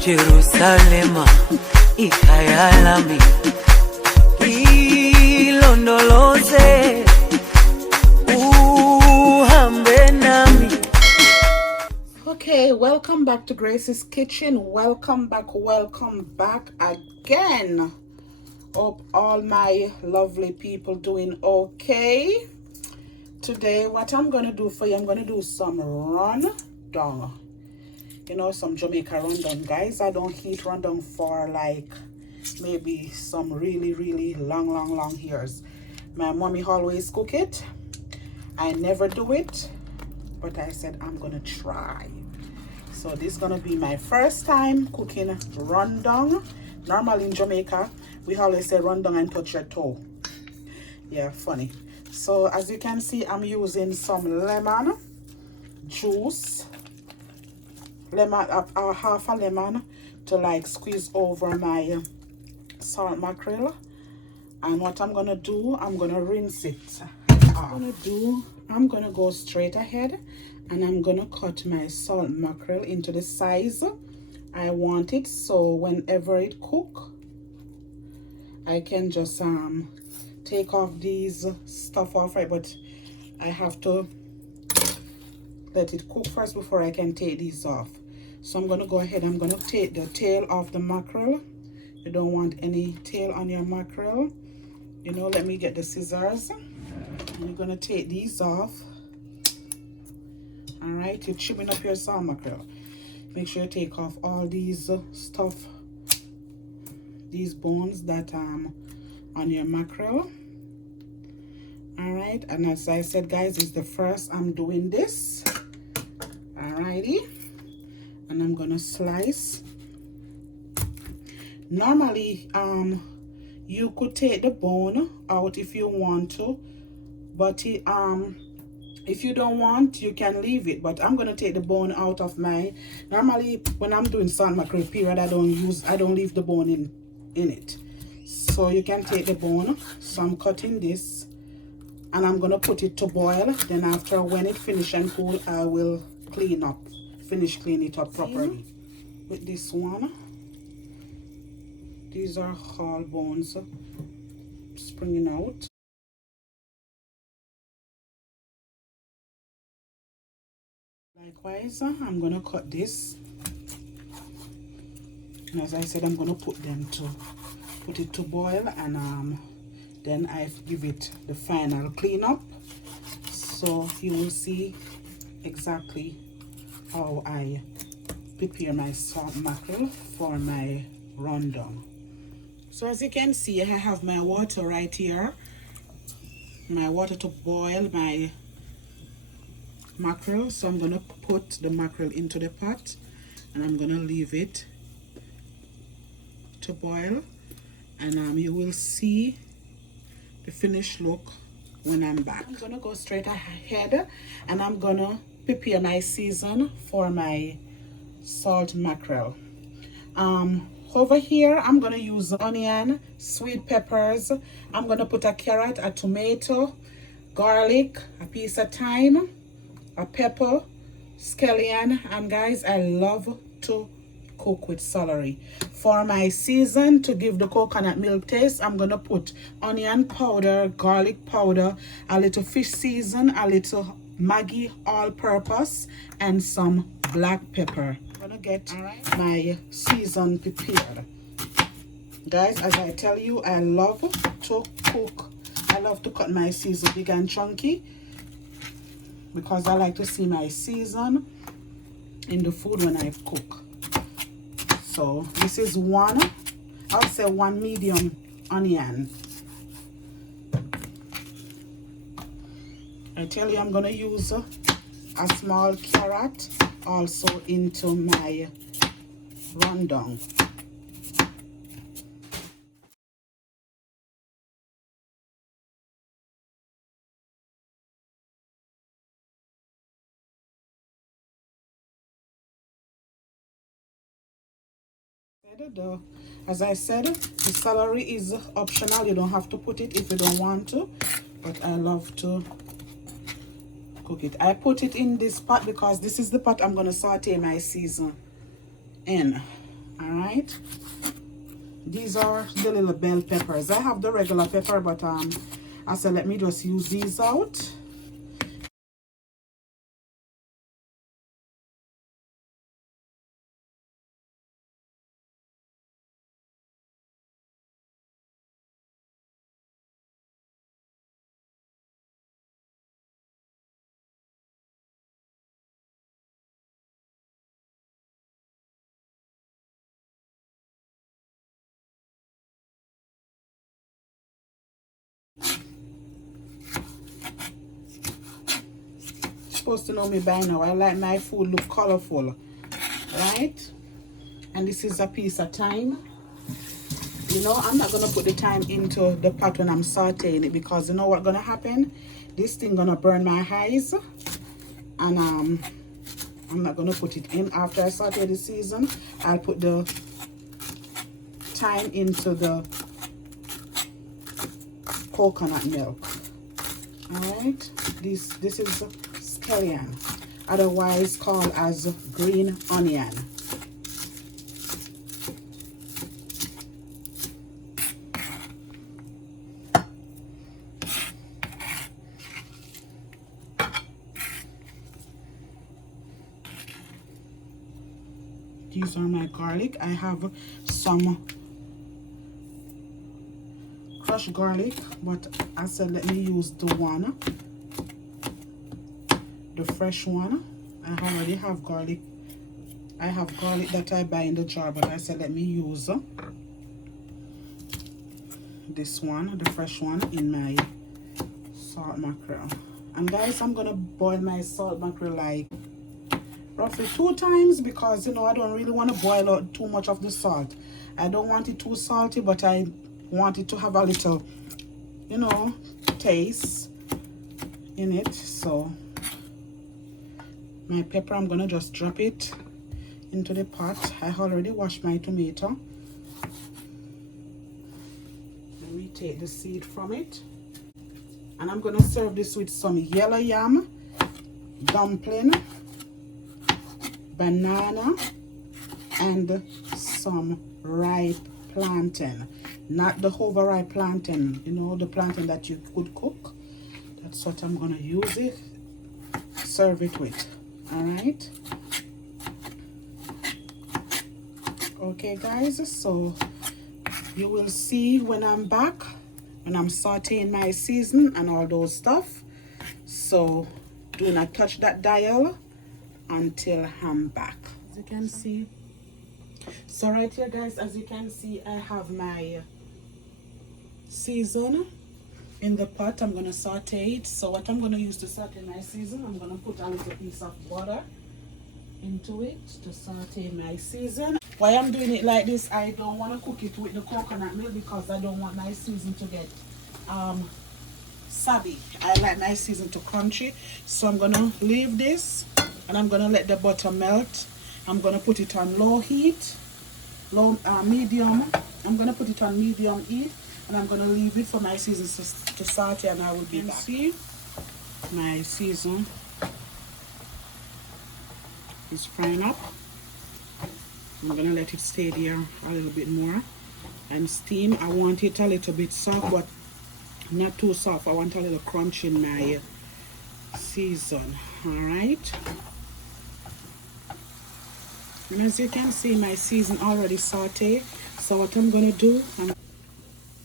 Jerusalema ikayalami ilondoloze uhambe nami. Okay, welcome back to Grace's Kitchen. Welcome back again. Hope all my lovely people doing okay. Today what I'm gonna do for you, I'm gonna do some run dung. You know, some Jamaica run dung, guys. I don't eat run dung for like maybe some really long years. My mommy always cook it. I never do it, but I said I'm gonna try. So this is gonna be my first time cooking run dung. Normally in Jamaica we always say run dung and touch your toe. Yeah, funny. So as you can see, I'm using some lemon juice, half a lemon to like squeeze over my salt mackerel. And what I'm gonna do, I'm gonna rinse it off. I'm gonna go straight ahead and I'm gonna cut my salt mackerel into the size I want it, so whenever it cook I can just take off these stuff off, right? But I have to let it cook first before I can take these off. So I'm gonna go ahead, I'm gonna take the tail off the mackerel. You don't want any tail on your mackerel. You know, let me get the scissors. I'm gonna take these off. All right, you're trimming up your salt mackerel. Make sure you take off all these stuff, these bones that on your mackerel. All right, and as I said, guys, it's the first I'm doing this. Alrighty, and I'm gonna slice. Normally you could take the bone out if you want to, but if you don't want, you can leave it. But I'm gonna take the bone out of mine. Normally when I'm doing salt mackerel period, I don't leave the bone in it. So you can take the bone. So I'm cutting this and I'm gonna put it to boil. Then after, when it finish and cool, I will clean it up properly. With this one, these are all bones springing out. Likewise, I'm gonna cut this, and as I said, I'm gonna put it to boil, and then I give it the final cleanup, so you will see exactly how I prepare my salt mackerel for my run dung. So as you can see, I have my water right here, my water to boil my mackerel. So I'm gonna put the mackerel into the pot and I'm gonna leave it to boil, and you will see the finished look when I'm back. I'm gonna go straight ahead and I'm gonna prepare my season for my salt mackerel. Over here I'm gonna use onion, sweet peppers. I'm gonna put a carrot, a tomato, garlic, a piece of thyme, a pepper, scallion, and guys, I love to cook with celery. For my season, to give the coconut milk taste, I'm gonna put onion powder, garlic powder, a little fish season, a little Maggi All Purpose, and some black pepper. I'm gonna get my season prepared. Guys, as I tell you, I love to cook. I love to cut my season big and chunky because I like to see my season in the food when I cook. So this is one medium onion. I tell you, I'm gonna use a small carrot also into my run dung. As I said, the celery is optional. You don't have to put it if you don't want to, but I love to cook it. I put it in this pot because this is the pot I'm going to saute my season in. All right. These are the little bell peppers. I have the regular pepper, but I said let me just use these out. Supposed to know me by now. I like my food look colorful, right? And this is a piece of thyme. You know, I'm not gonna put the thyme into the pot when I'm sauteing it, because you know what's gonna happen? This thing gonna burn my eyes, and I'm not gonna put it in after I saute the season. I'll put the thyme into the coconut milk. All right, this is scallion, otherwise called as green onion. These are my garlic. I have some crushed garlic, but I said let me use the fresh one. I already have garlic. I have garlic that I buy in the jar, but I said let me use this one, the fresh one, in my salt mackerel. And guys, I'm gonna boil my salt mackerel like roughly 2 times, because you know I don't really want to boil out too much of the salt. I don't want it too salty, but I want it to have a little, you know, taste in it. So my pepper, I'm gonna just drop it into the pot. I already washed my tomato. Let me take the seed from it, and I'm gonna serve this with some yellow yam, dumpling, banana, and some ripe plantain. Not the overripe plantain, you know, the plantain that you could cook. That's what I'm gonna use it, serve it with. All right. Okay guys, so you will see when I'm back, when I'm sauteing my season and all those stuff. So do not touch that dial until I'm back. As you can see, so right here guys, as you can see, I have my season in the pot. I'm gonna saute it. So what I'm gonna use to saute my season, I'm gonna put a little piece of butter into it to saute my season. Why I'm doing it like this, I don't want to cook it with the coconut milk, because I don't want my season to get sabby. I like my season to crunchy. So I'm gonna leave this, and I'm gonna let the butter melt. I'm gonna put it on low heat, medium. I'm gonna put it on medium heat, and I'm gonna leave it for my season to saute, and I will be back. See, my season is frying up. I'm gonna let it stay there a little bit more and steam. I want it a little bit soft, but not too soft. I want a little crunch in my season. All right, and as you can see, my season already sauteed. So what I'm gonna do,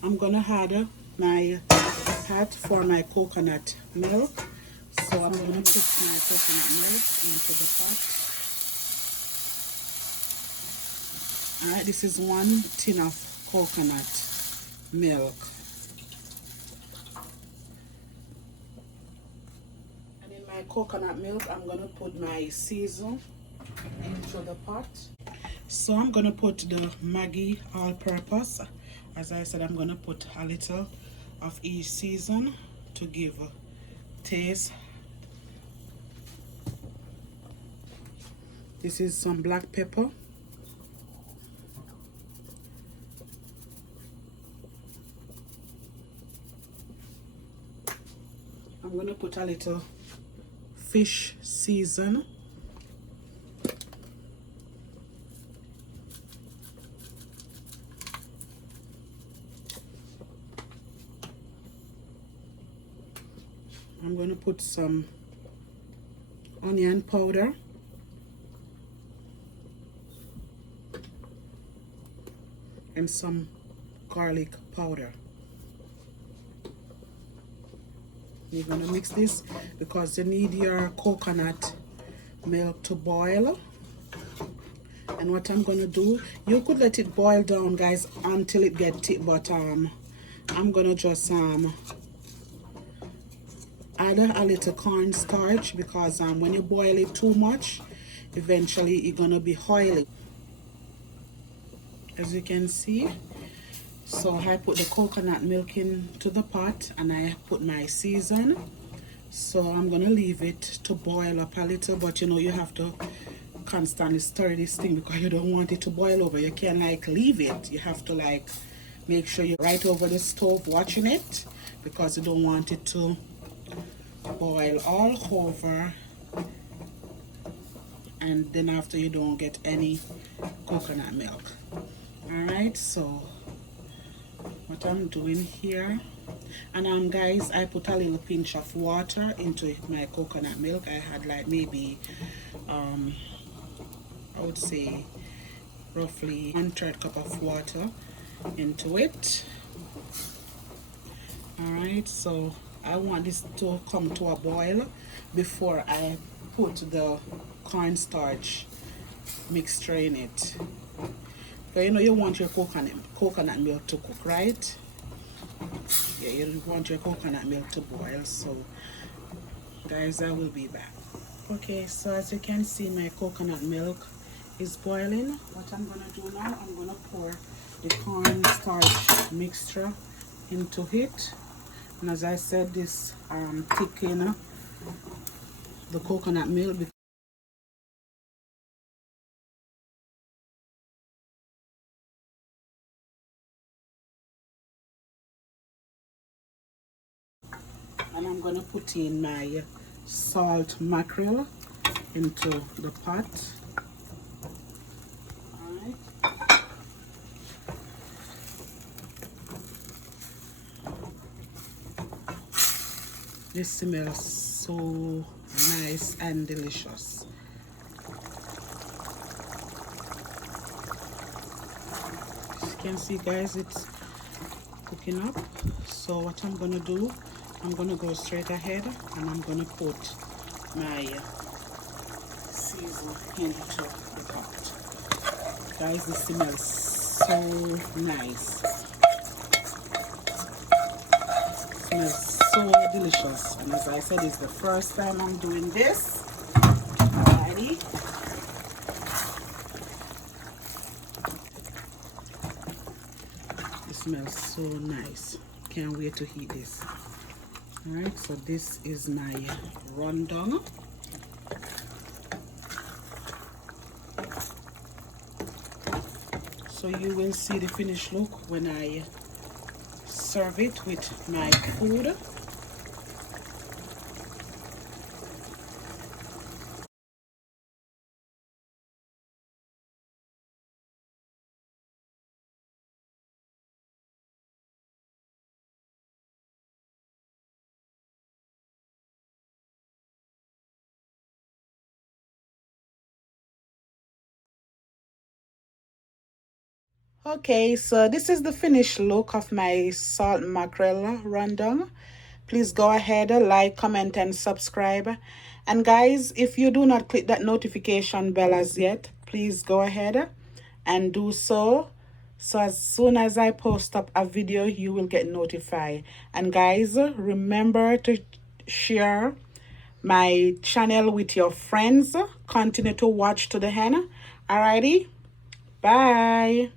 I'm gonna add my pot for my coconut milk. So I'm gonna put my coconut milk into the pot. All right, this is 1 tin of coconut milk. And in my coconut milk, I'm gonna put my season into the pot. So I'm gonna put the Maggi All Purpose. As I said, I'm gonna put a little of each season to give a taste. This is some black pepper. I'm gonna put a little fish season. I'm going to put some onion powder, and some garlic powder. You're going to mix this because you need your coconut milk to boil. And what I'm going to do, you could let it boil down, guys, until it gets thick, but I'm going to just add a little cornstarch because when you boil it too much, eventually it's going to be oily, as you can see. So I put the coconut milk into the pot and I put my season. So I'm going to leave it to boil up a little, but you know, you have to constantly stir this thing because you don't want it to boil over. You can't like leave it. You have to like make sure you're right over the stove watching it because you don't want it to boil all over, and then after you don't get any coconut milk. Alright, so what I'm doing here, and guys, I put a little pinch of water into my coconut milk. I had like maybe I would say roughly 1/3 cup of water into it. Alright, so I want this to come to a boil before I put the cornstarch mixture in it. But you know, you want your coconut milk to cook, right? Yeah, you want your coconut milk to boil. So guys, I will be back. Okay, so as you can see, my coconut milk is boiling. What I'm gonna do now, I'm gonna pour the cornstarch mixture into it. And as I said, this thicken the coconut milk. And I'm gonna put in my salt mackerel into the pot. Alright. This smells so nice and delicious. As you can see, guys, it's cooking up. So what I'm gonna do, I'm gonna go straight ahead and I'm gonna put my season into the pot. Guys, this smells so nice. It smells so delicious. And as I said, it's the first time I'm doing this. Alrighty. It smells so nice. Can't wait to eat this. Alright, so this is my run dung. So you will see the finished look when I serve it with my food. Okay, so this is the finished look of my salt mackerel run dung. Please go ahead, like, comment, and subscribe. And guys, if you do not click that notification bell as yet, please go ahead and do so. So as soon as I post up a video, you will get notified. And guys, remember to share my channel with your friends. Continue to watch to the end. Alrighty, bye.